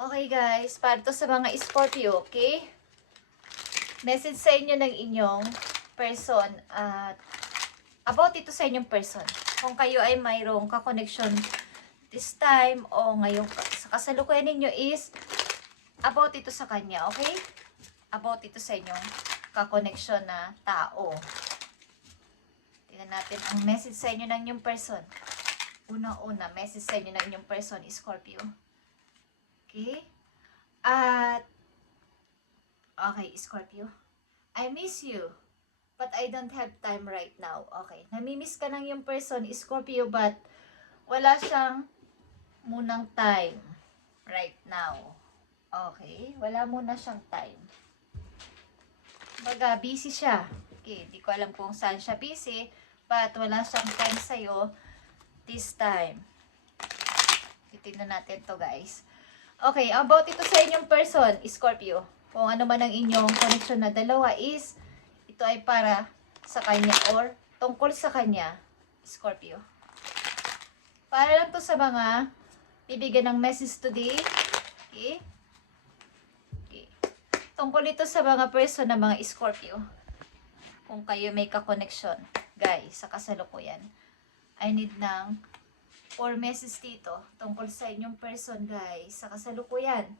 Okay guys, para to sa mga Scorpio, okay? Message sa inyo ng inyong person at about ito sa inyong person. Kung kayo ay mayroong ka-connection this time o ngayon sa kasalukuyan ninyo is about ito sa kanya, okay? About ito sa inyong ka-connection na tao. Tingnan natin ang message sa inyo ng inyong person. Una-una, message sa inyo ng inyong person, Scorpio. Okay? At, okay, Scorpio. I miss you, but I don't have time right now. Okay, namimiss ka ng yung person, Scorpio, but wala siyang munang time right now. Okay, wala muna siyang time. Baga, busy siya. Okay, di ko alam kung saan siya busy, but wala siyang time sa'yo this time. Titignan natin to guys. Okay, about ito sa inyong person, Scorpio. Kung ano man ang inyong connection na dalawa is, ito ay para sa kanya or tungkol sa kanya, Scorpio. Para lang to sa mga bibigyan ng message today. Okay? Okay. Tungkol ito sa mga person na mga Scorpio. Kung kayo may ka-connection, guys, sa kasalukuyan. I need ng 4 message dito tungkol sa inyong person guys sa kasalukuyan.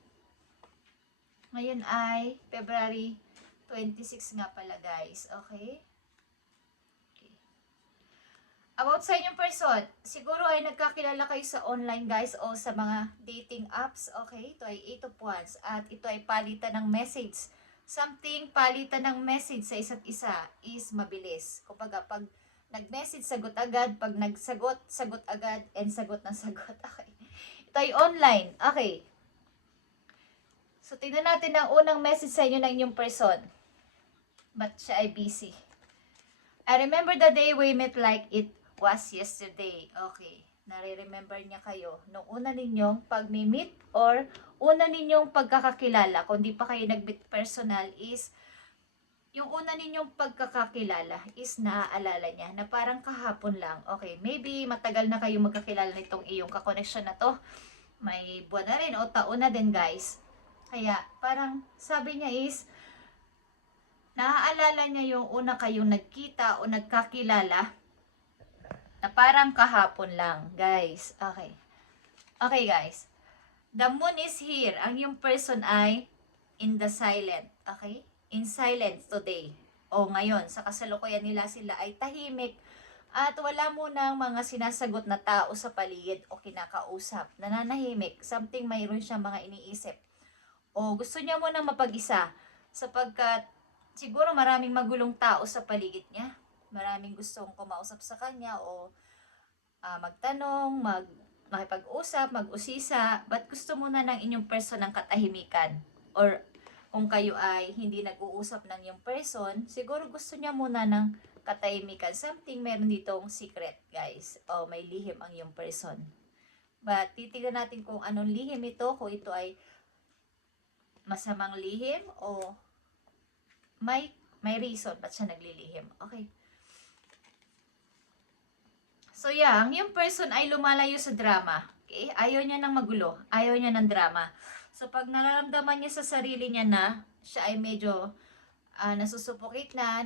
Ngayon ay February 26 nga pala guys. Okay? Okay. About sa inyong person, siguro ay nagkakilala kayo sa online guys o sa mga dating apps. Okay? Ito ay 8 of Wands at ito ay palitan ng message. Something palitan ng message sa isa't isa is mabilis. Kumbaga pag nag-message, sagot agad. Pag nagsagot, sagot agad. And sagot ng sagot. Okay. Ito ay online. Okay. So, tingnan natin ang unang message sa inyo ng inyong person. But siya ay busy. I remember the day we met like it was yesterday. Okay. Nare-remember niya kayo. Nung una ninyong pag-meet or una ninyong pagkakakilala. Kung di pa kayo nag-meet personal is yung una ninyong pagkakakilala is naaalala niya na parang kahapon lang. Okay, maybe matagal na kayo magkakilala nitong iyong kakoneksyon na to. May buwan na rin o taon na din guys. Kaya parang sabi niya is, naaalala niya yung una kayong nagkita o nagkakilala na parang kahapon lang guys. Okay. Okay guys. The moon is here. Ang yung person ay in the silent. Okay? In silence today o ngayon sa kasalukuyan nila sila ay tahimik at wala munang mga sinasagot na tao sa paligid o kinakausap, nananahimik, something mayroon siyang mga iniisip o gusto niya munang mapag-isa sapagkat siguro maraming magulong tao sa paligid niya, maraming gustong kumausap sa kanya o magtanong, makipag-usap, mag-usisa, but gusto muna ng inyong person ng katahimikan or kung kayo ay hindi nag-uusap ng yung person, siguro gusto niya muna ng katahimikan. Something meron ditong secret, guys. O may lihim ang yung person. But titignan natin kung anong lihim ito, kung ito ay masamang lihim o may reason ba't siya naglilihim. Okay. So yeah, ang yung person ay lumalayo sa drama. Okay? Ayaw niya ng magulo. Ayaw niya ng drama. So, pag nararamdaman niya sa sarili niya na siya ay medyo nasusupukit na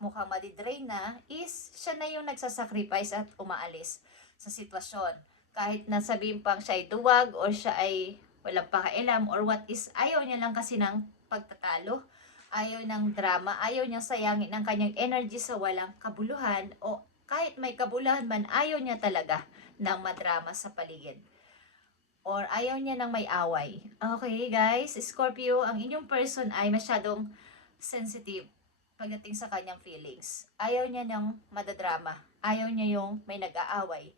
mukhang madidrain na, is siya na yung nagsasacrifice at umaalis sa sitwasyon. Kahit na sabihin pang siya ay duwag or siya ay walang pakailam or what is, ayaw niya lang kasi ng pagtatalo. Ayaw ng drama, ayaw niyang sayangin ang kanyang energy sa walang kabuluhan o kahit may kabuluhan man, ayaw niya talaga ng madrama sa paligid. Or ayaw niya ng may away. Okay, guys? Scorpio, ang inyong person ay masyadong sensitive pagdating sa kanyang feelings. Ayaw niya ng madadrama. Ayaw niya yung may nag-aaway.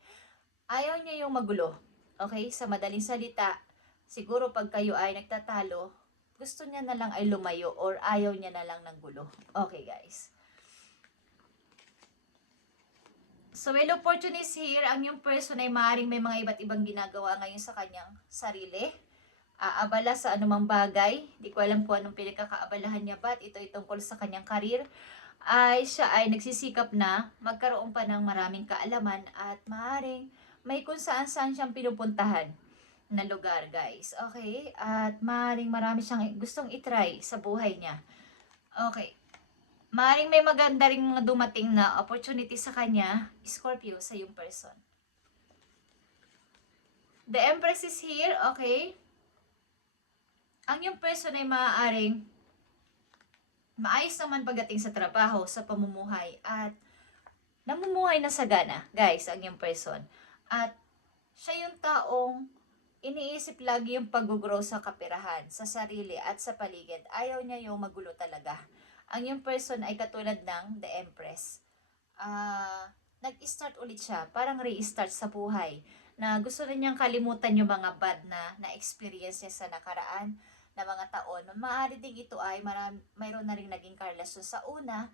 Ayaw niya yung magulo. Okay? Sa madaling salita, siguro pag kayo ay nagtatalo, gusto niya na lang ay lumayo or ayaw niya na lang ng gulo. Okay, guys? So, well, opportunities here, ang yung person ay maaaring may mga iba't ibang ginagawa ngayon sa kanyang sarili. Abala sa anumang bagay. Di ko alam kung anong pinagkakaabalahan niya, but ito ay tungkol sa kanyang karir. Siya ay nagsisikap na magkaroon pa ng maraming kaalaman at maaaring may kung saan saan siyang pinupuntahan. na lugar, guys. Okay? At maaaring marami siyang gustong itry sa buhay niya. Okay. Maaaring may maganda ring mga dumating na opportunity sa kanya, Scorpio, sa yung person. The Empress is here, okay? Ang yung person ay maaaring maayos naman pagdating sa trabaho, sa pamumuhay, at namumuhay na sagana, guys, ang yung person. At siya yung taong iniisip lagi yung pag-grow sa kapirahan, sa sarili at sa paligid. Ayaw niya yung magulo talaga. Ang yung person ay katulad ng The Empress. Nag-start ulit siya, parang re-start sa buhay. Na gusto na niyang kalimutan yung mga bad na experience niya sa nakaraan na mga taon. Maaari din ito ay mayroon na rin naging karelasyon sa una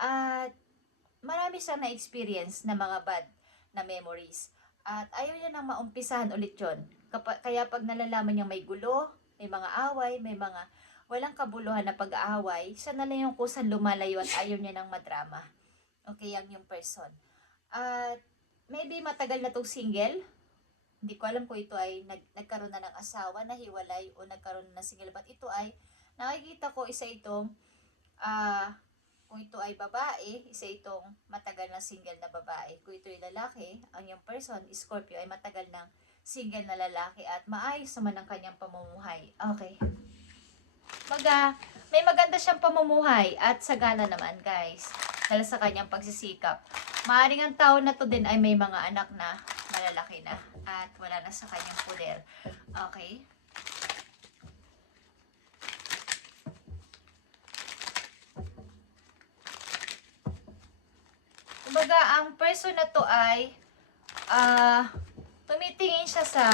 at marami siyang na-experience na mga bad na memories. At ayaw niya nang maumpisahan ulit yun. Kaya pag nalalaman niya may gulo, may mga away, may mga walang kabuluhan na pag-aaway, siya na lang yung kusang lumalayo at ayaw niya nang madrama. Okay, yung person. At maybe matagal na tong single. Hindi ko alam kung ito ay nagkaroon na ng asawa, nahiwalay, o nagkaroon na ng single. But ito ay, nakikita ko isa itong kung ito ay babae, isa itong matagal na single na babae. Kung ito ay lalaki, ang yung person, Scorpio, ay matagal ng single na lalaki at maayos naman ang kanyang pamumuhay. Okay. May maganda siyang pamumuhay at sagana naman, guys. Dahil sa kanyang pagsisikap. Maaring ang tao na to din ay may mga anak na malalaki na at wala na sa kanyang poder. Okay. Kumbaga, ang person na to ay tumitingin siya sa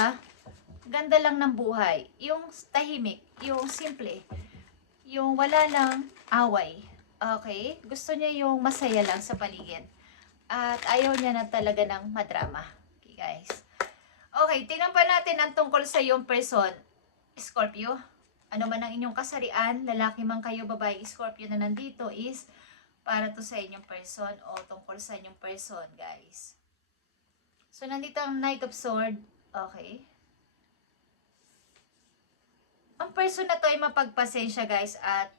ganda lang ng buhay. Yung tahimik, yung simple, yung wala lang away. Okay? Gusto niya yung masaya lang sa paligid. At ayaw niya na talaga ng madrama. Okay, guys. Okay, tingnan pa natin ang tungkol sa iyong person, Scorpio. Ano man ang inyong kasarian, lalaki man kayo, babae, Scorpio na nandito is para to sa inyong person o tungkol sa inyong person, guys. So, nandito ang Knight of Swords. Okay. Ang person na to ay mapagpasensya, guys, at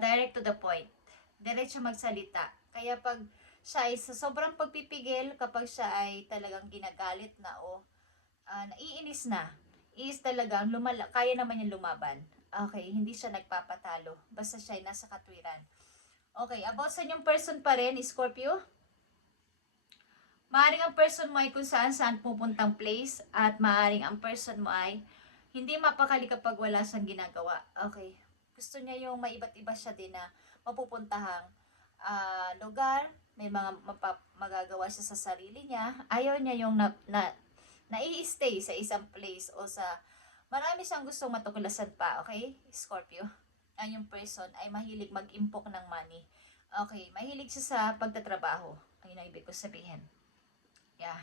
direct to the point. Diretso magsalita. Kaya pag siya ay sa sobrang pagpipigil, kapag siya ay talagang ginagalit na o naiinis na, is talagang kaya naman niya lumaban. Okay, hindi siya nagpapatalo. Basta siya ay nasa katwiran. Okay, about sa inyong person pa rin, Scorpio. Maaring ang person mo ay kung saan pupuntang place at maaring ang person mo ay hindi mapakali kapag wala siyang ginagawa. Okay. Gusto niya yung maiba't iba siya din na mapupuntahang lugar, may mga magagawa siya sa sarili niya. Ayaw niya yung nai-stay sa isang place o sa marami siyang gustong matuklasan pa. Okay, Scorpio? Ang yung person ay mahilig mag-impok ng money. Okay, mahilig siya sa pagtatrabaho. Ayun ang ibig ko sabihin. Yeah.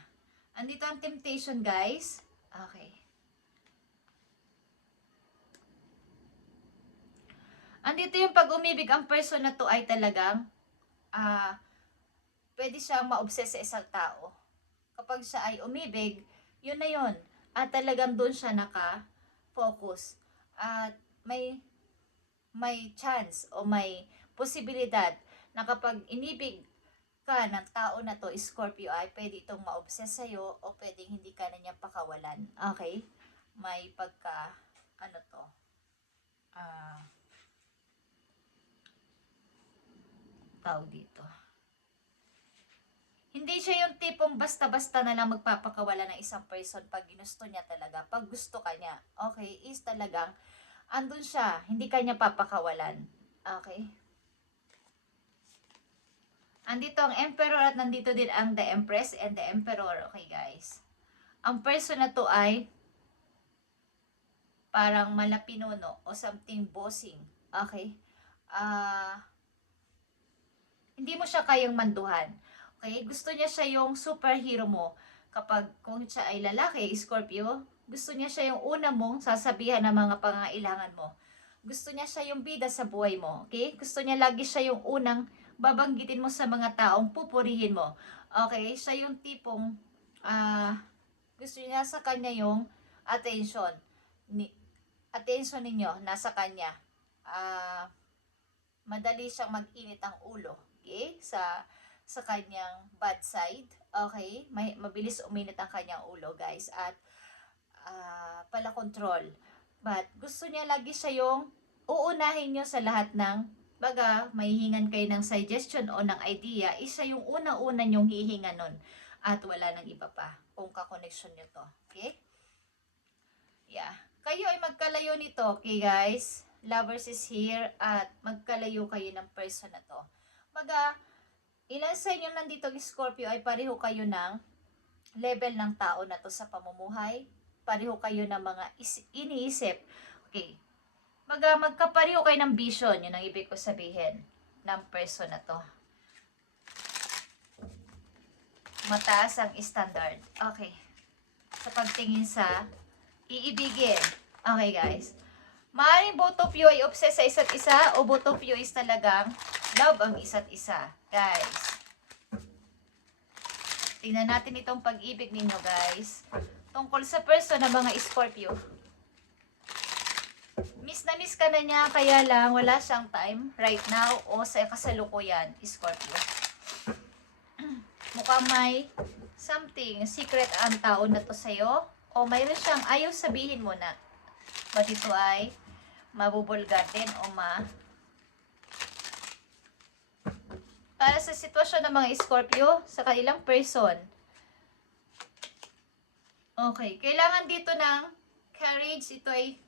Andito ang temptation, guys. Okay. Andito yung pag umibig ang person na to ay talagang pwede siyang ma-obsess sa isang tao. Kapag siya ay umibig, yun na yun. At talagang doon siya naka-focus. At may chance o may posibilidad na kapag inibig ka ng tao na to, Scorpio, ay pwede itong ma-obsess sa'yo o pwedeng hindi ka na niya pakawalan. Okay? May pagka, tawag dito. Hindi siya yung tipong basta-basta na lang magpapakawala ng isang person pag ginusto niya talaga. Pag gusto ka niya, okay, is talagang andun siya, hindi ka niya papakawalan. Okay? Andito ang Emperor at nandito din ang The Empress and the Emperor. Okay, guys. Ang person na to ay parang malapinuno o something bossing. Okay? Hindi mo siya kayang manduhan. Okay? Gusto niya siya yung superhero mo. Kung siya ay lalaki, Scorpio, gusto niya siya yung una mong sasabihan ng mga pangailangan mo. Gusto niya siya yung bida sa buhay mo. Okay? Gusto niya lagi siya yung unang babanggitin mo sa mga taong pupurihin mo. Okay? Siya yung tipong gusto niya sa kanya yung attention. Attention ninyo, nasa kanya. Madali siyang mag-init ang ulo. Okay? Sa kanyang bad side. Okay? Mabilis uminit ang kanyang ulo, guys. At pala control. But gusto niya lagi siya yung uunahin nyo sa lahat ng baga, mahihingan kayo ng suggestion o ng idea, isa yung una-una nyong hihinga nun. At wala nang iba pa kung kakoneksyon nyo to. Okay? Yeah. Kayo ay magkalayo nito, okay guys? Lovers is here at magkalayo kayo ng person na to. Baga, ilan sa inyo nandito Scorpio ay pareho kayo ng level ng tao na to sa pamumuhay. Pareho kayo ng mga iniisip. Okay. Magkapareho kayo ng vision. Yun ang ibig ko sabihin ng person na to. Mataas ang standard. Okay. Sa pagtingin sa iibigin. Okay guys. Maaaring both of you ay obsessed sa isa't isa o both of you is talagang love ang isa't isa. Guys. Tingnan natin itong pag-ibig ninyo guys. Tungkol sa person na mga Scorpio. Miss na miss ka na niya, kaya lang wala siyang time right now o sa kasalukuyan, Scorpio. Mukhang may something, secret ang tao na to sa'yo o mayroon siyang ayaw sabihin mo na. But ito ay mabubulgar din o para sa sitwasyon ng mga Scorpio sa kanilang person. Okay, kailangan dito ng courage. Ito ay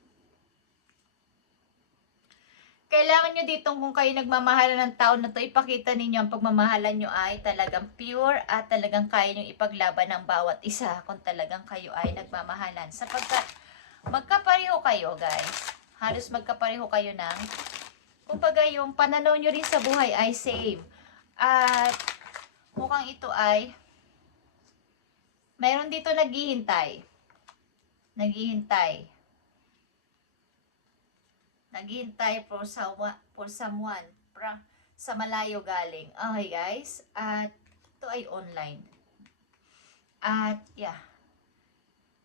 kailangan nyo dito kung kayo nagmamahalan ng tao na to, ipakita ninyo ang pagmamahalan nyo ay talagang pure at talagang kaya nyo ipaglaban ng bawat isa kung talagang kayo ay nagmamahalan. Sapagkat magkapareho kayo guys. Halos magkapareho kayo ng kumbaga yung pananaw nyo rin sa buhay ay same. At mukhang ito ay mayroon dito naghihintay. Naghihintay for someone sa malayo galing. Okay guys. At ito ay online. At yeah.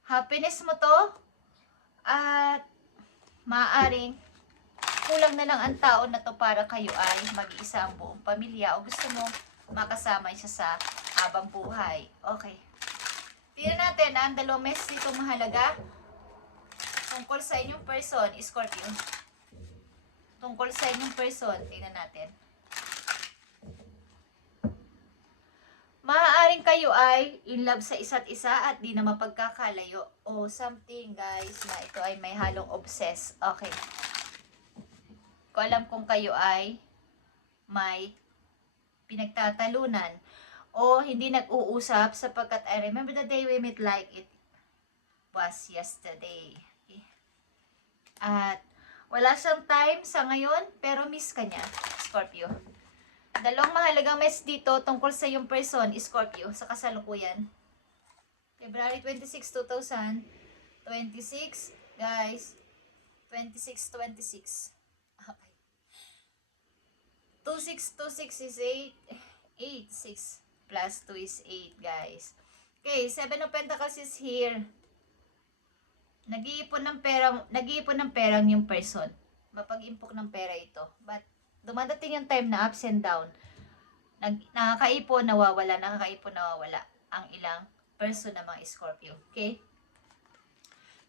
Happiness mo to. At maaaring kulang na lang ang tao na to para kayo ay mag-iisa ang buong pamilya o gusto mo makasama siya sa habang buhay. Okay. Tingnan natin ang dalawang message dito mahalaga tungkol sa inyong person, Scorpio. Tungkol sa inyong person, tingnan natin. Maaaring kayo ay in love sa isa't isa at di na mapagkakalayo o something guys na ito ay may halong obsess. Okay. Ko alam kung kayo ay may pinagtatalunan o hindi nag-uusap sapagkat I remember the day we met like it was yesterday. Okay. At wala siyang time sa ngayon pero miss ka niya, Scorpio. Dalawang mahalagang message dito tungkol sa yung person, Scorpio, sa kasalukuyan. February 26, 2026, guys. 26. Okay. 2626 is 8. 6 plus 2 is 8, guys. Okay, 7 of Pentacles is here. Nag-iipon ng perang yung person. Mapag-impok ng pera ito. But dumadating yung time na ups and down. Nakakaipon, nawawala. Ang ilang person na mga Scorpio. Okay?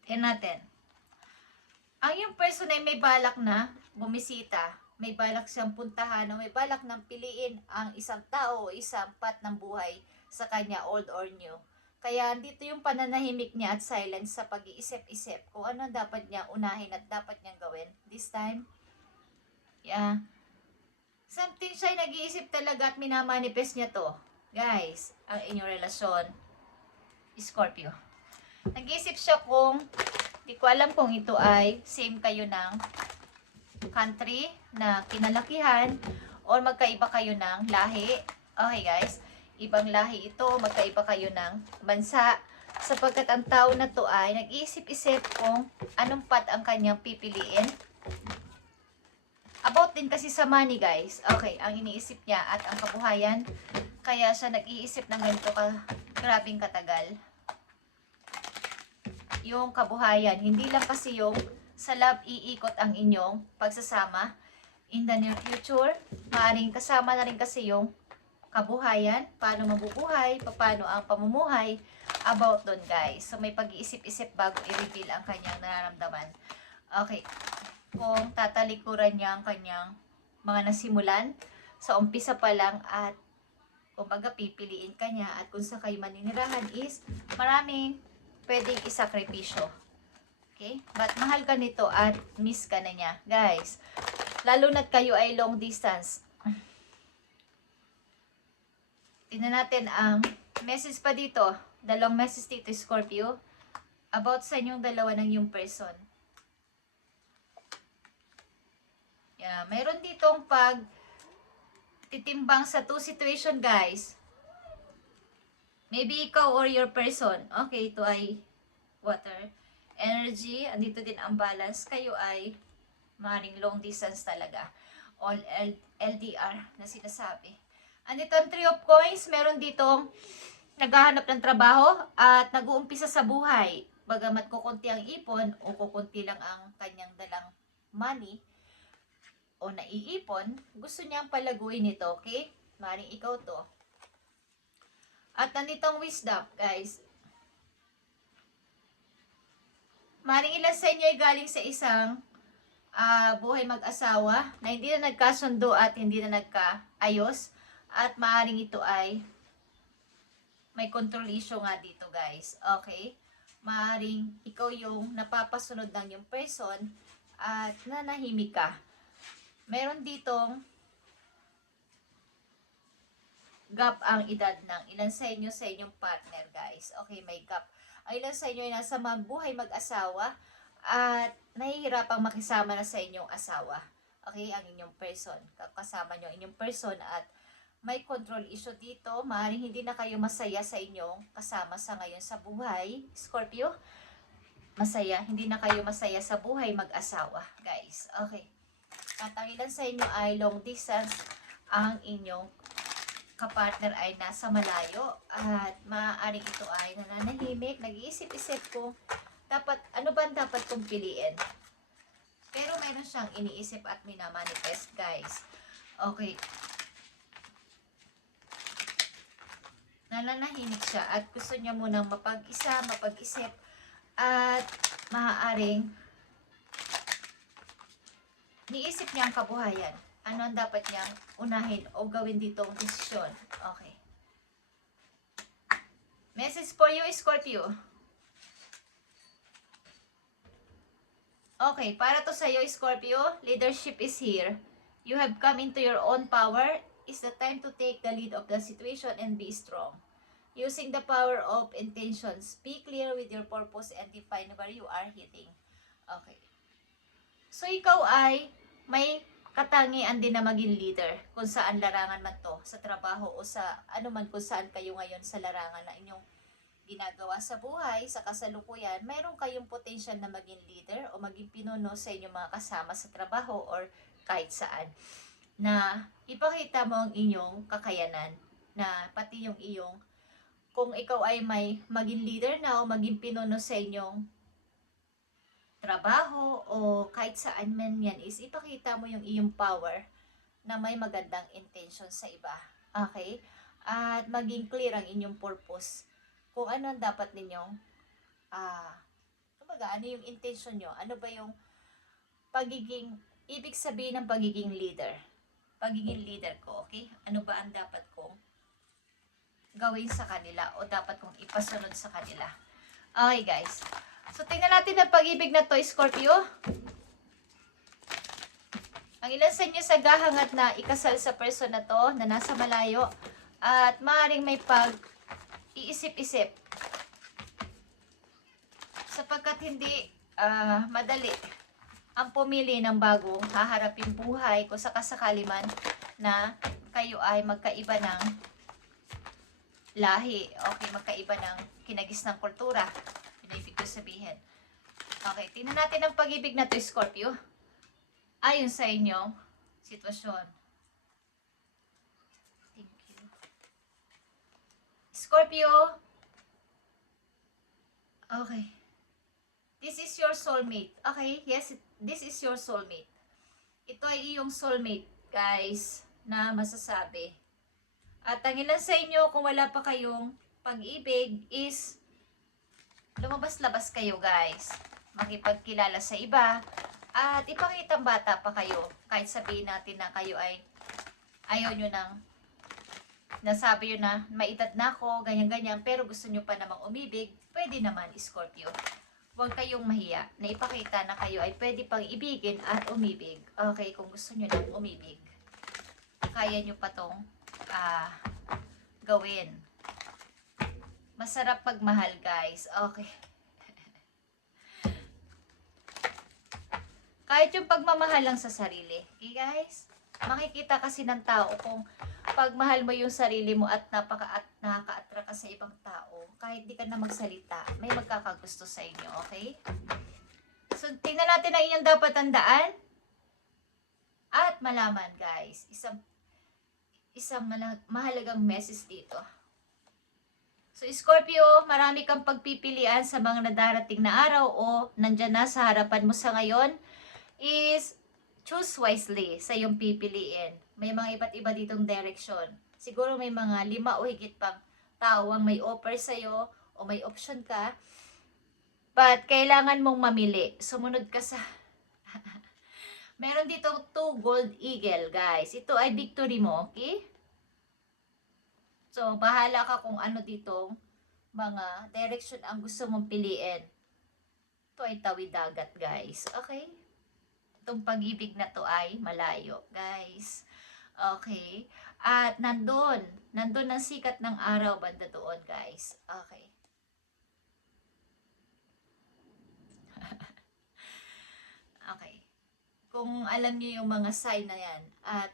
Tingnan natin. Ang yung person ay may balak na bumisita. May balak siyang puntahan o may balak nang piliin ang isang tao o isang path ng buhay sa kanya, old or new. Kaya dito yung pananahimik niya at silence sa pag-iisip-isip kung ano dapat niya unahin at dapat niyang gawin. This time, yeah. Something siya nag-iisip talaga at minamanifest niya to. Guys, ang inyong relasyon, Scorpio. Nag-iisip siya kung, di ko alam kung ito ay same kayo ng country na kinalakihan or magkaiba kayo ng lahi. Okay guys, ibang lahi ito, magkaiba kayo ng bansa sapagkat ang tao na to ay nag-iisip-isip kung anong path ang kanyang pipiliin. About din kasi sa money guys. Okay, ang iniisip niya at ang kabuhayan, kaya siya nag-iisip ng ganito grabing katagal. yung kabuhayan. Hindi lang kasi yung sa love iikot ang inyong pagsasama in the near future. Maaaring kasama na rin kasi yung kabuhayan, paano mabubuhay, paano ang pamumuhay, about doon guys. So may pag-iisip-isip bago i-reveal ang kanyang nararamdaman. Okay, kung tatalikuran niya ang kanyang mga nasimulan sa umpisa pa lang at kumbaga pipiliin ka niya at kung sa kayo maninirahan is maraming pwedeng isakripisyo. Okay? But mahal ka nito at miss ka na niya. Guys, lalo na't kayo ay long distance. Tingnan natin ang message pa dito. Dalawang message dito, Scorpio. About sa inyong dalawa ng yung person. Yeah, mayroon ditong pag titimbang sa two situation, guys. Maybe ikaw or your person. Okay, ito ay water. Energy, andito din ang balance. Kayo ay maring long distance talaga. All LDR na sinasabi. Andito ang 3 of coins. Meron ditong naghahanap ng trabaho at nag-uumpisa sa buhay. Bagamat kukunti ang ipon o kukunti lang ang kanyang dalang money o naiipon, gusto niyang palaguin ito, okay? Maring ikaw to. At nandito ang wisdom, guys. Maring ilan sa inyo ay galing sa isang buhay mag-asawa na hindi na nagkasundo at hindi na nagkaayos. At maaaring ito ay may control issue nga dito, guys. Okay? Maaaring ikaw yung napapasunod ng yung person at nanahimik ka. Meron ditong gap ang edad ng ilan sa inyo sa inyong partner, guys. Okay, may gap. Ang ilan sa inyo ay nasa buhay mag-asawa at nahihirapang makisama na sa inyong asawa. Okay, ang inyong person. Kasama nyo ang inyong person at may control issue dito. Maaaring hindi na kayo masaya sa inyong kasama sa ngayon sa buhay. Scorpio, masaya. Hindi na kayo masaya sa buhay mag-asawa, guys. Okay. At ang ilan sa inyo ay long distance, ang inyong kapartner ay nasa malayo at maaaring ito ay nananahimik, nag-iisip-isip kung dapat, ano ba dapat kong piliin. Pero meron siyang iniisip at minamanifest, guys. Okay. Nananahimik siya at gusto niya munang mapag-isa, mapag-isip at maaaring niisip niya ang kabuhayan. Ano ang dapat niyang unahin o gawin ditong desisyon. Okay. Message for you, Scorpio. Okay, para to sa iyo, Scorpio, leadership is here. You have come into your own power. It's the time to take the lead of the situation and be strong. Using the power of intentions, be clear with your purpose and define where you are heading. Okay. So, ikaw ay may katangian din na maging leader kung saan larangan man to, sa trabaho o sa ano man kung saan kayo ngayon sa larangan na inyong ginagawa sa buhay, sa kasalukuyan, mayroon kayong potential na maging leader o maging pinuno sa inyong mga kasama sa trabaho or kahit saan. Na ipakita mo ang inyong kakayanan na pati yung iyong, kung ikaw ay may maging leader na o maging pinuno sa inyong trabaho o kahit saan man yan is ipakita mo yung iyong power na may magandang intention sa iba. Okay? At maging clear ang inyong purpose. Kung ano ang dapat ninyong ano yung intention nyo? Ano ba yung pagiging, ibig sabihin ng pagiging leader? Pagiging leader ko, okay? Ano ba ang dapat kong gawin sa kanila o dapat kong ipasunod sa kanila? Okay, guys. So, tingnan natin ang pag-ibig na to, Scorpio. Ang ilan sa inyo sa gahangat na ikasal sa person na to, na nasa malayo, at maaaring may pag-iisip-isip. Sapagkat hindi madali ang pumili ng bagong haharapin buhay kung sakasakali man na kayo ay magkaiba ng lahi. Okay, magkaiba ng kinagis ng kultura. Ibig ko sabihin. Okay, tingnan natin ang pag-ibig na to, Scorpio. Ayon sa inyong sitwasyon. Thank you. Scorpio. Okay. This is your soulmate. Okay? Yes, this is your soulmate. Ito ay iyong soulmate, guys, na masasabi. At ang ilan sa inyo, kung wala pa kayong pag-ibig, is lumabas-labas kayo, guys. Makipagkilala sa iba. At ipakitang bata pa kayo. Kahit sabihin natin na kayo ay ayaw nyo nang nasabi yun na maedad na ako, ganyan-ganyan, pero gusto nyo pa namang umibig, pwede naman, Scorpio. Huwag kayong mahiya na ipakita na kayo ay pwede pang ibigin at umibig. Okay, kung gusto nyo nang umibig, kaya nyo pa tong gawin. Masarap pagmahal, guys. Okay. Kahit yung pagmamahal lang sa sarili. Okay, guys? Makikita kasi ng tao kung pagmahal mo yung sarili mo at nakaka-attract ka sa ibang tao, kahit di ka na magsalita, may magkakagusto sa inyo, okay? So, tingnan natin ang inyong dapat tandaan at malaman, guys. Isang mahalagang message dito. So, Scorpio, marami kang pagpipilian sa mga nadarating na araw o nandyan na sa harapan mo sa ngayon is choose wisely sa iyong pipiliin. May mga iba't iba ditong direction. Siguro may mga 5 o higit pang tao ang may offer sa'yo o may option ka. But kailangan mong mamili. Sumunod ka sa... Meron dito 2 gold eagle, guys. Ito ay victory mo, okay? So, bahala ka kung ano ditong mga direction ang gusto mong piliin. Ito ay tawid dagat, guys. Okay? Itong pag-ibig na to ay malayo, guys. Okay. At nandun ang sikat ng araw banda doon, guys. Okay. Okay. Kung alam niyo yung mga sign na yan, at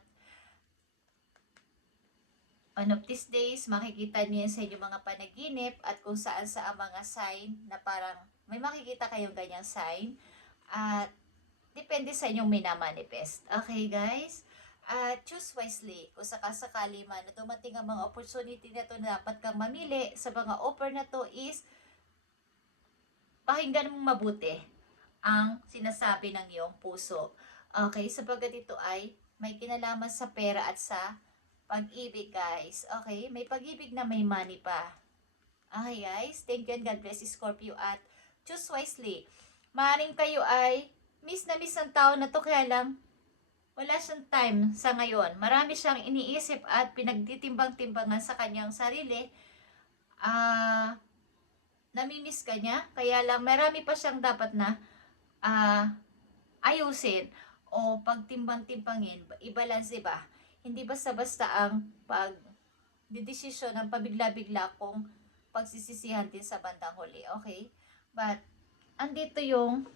one of these days, makikita niyo yan sa inyong mga panaginip at kung saan sa mga sign na parang may makikita kayong ganyang sign at depende sa inyong minamanifest. Okay, guys? Choose wisely. Kung sakasakali man na dumating ang mga opportunity na to na dapat kang mamili sa mga offer na to is pakinggan mong mabuti ang sinasabi ng iyong puso. Okay? Sapagat ito ay may kinalaman sa pera at sa pag-ibig, guys. Okay? May pag-ibig na may money pa. Okay, guys? Thank you and God bless, Scorpio. At choose wisely. Maaaring kayo ay miss na miss ang tao na to, kaya lang wala siyang time sa ngayon. Marami siyang iniisip at pinagtitimbang-timbangan sa kanyang sarili. Namimiss ka niya, kaya lang marami pa siyang dapat na ayusin o pagtimbang-timbangin, i-balance ba? Hindi basta-basta ang pag-desisyon ng pabigla-bigla kung pagsisisihan din sa bandang huli, okay? But, andito yung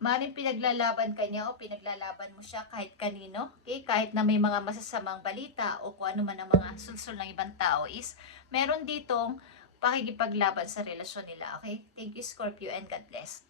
maring pinaglalaban ka niya o pinaglalaban mo siya kahit kanino, okay? Kahit na may mga masasamang balita o kung ano man ang mga sulsul ng ibang tao is meron ditong pakikipaglaban sa relasyon nila, okay? Thank you, Scorpio, and God bless.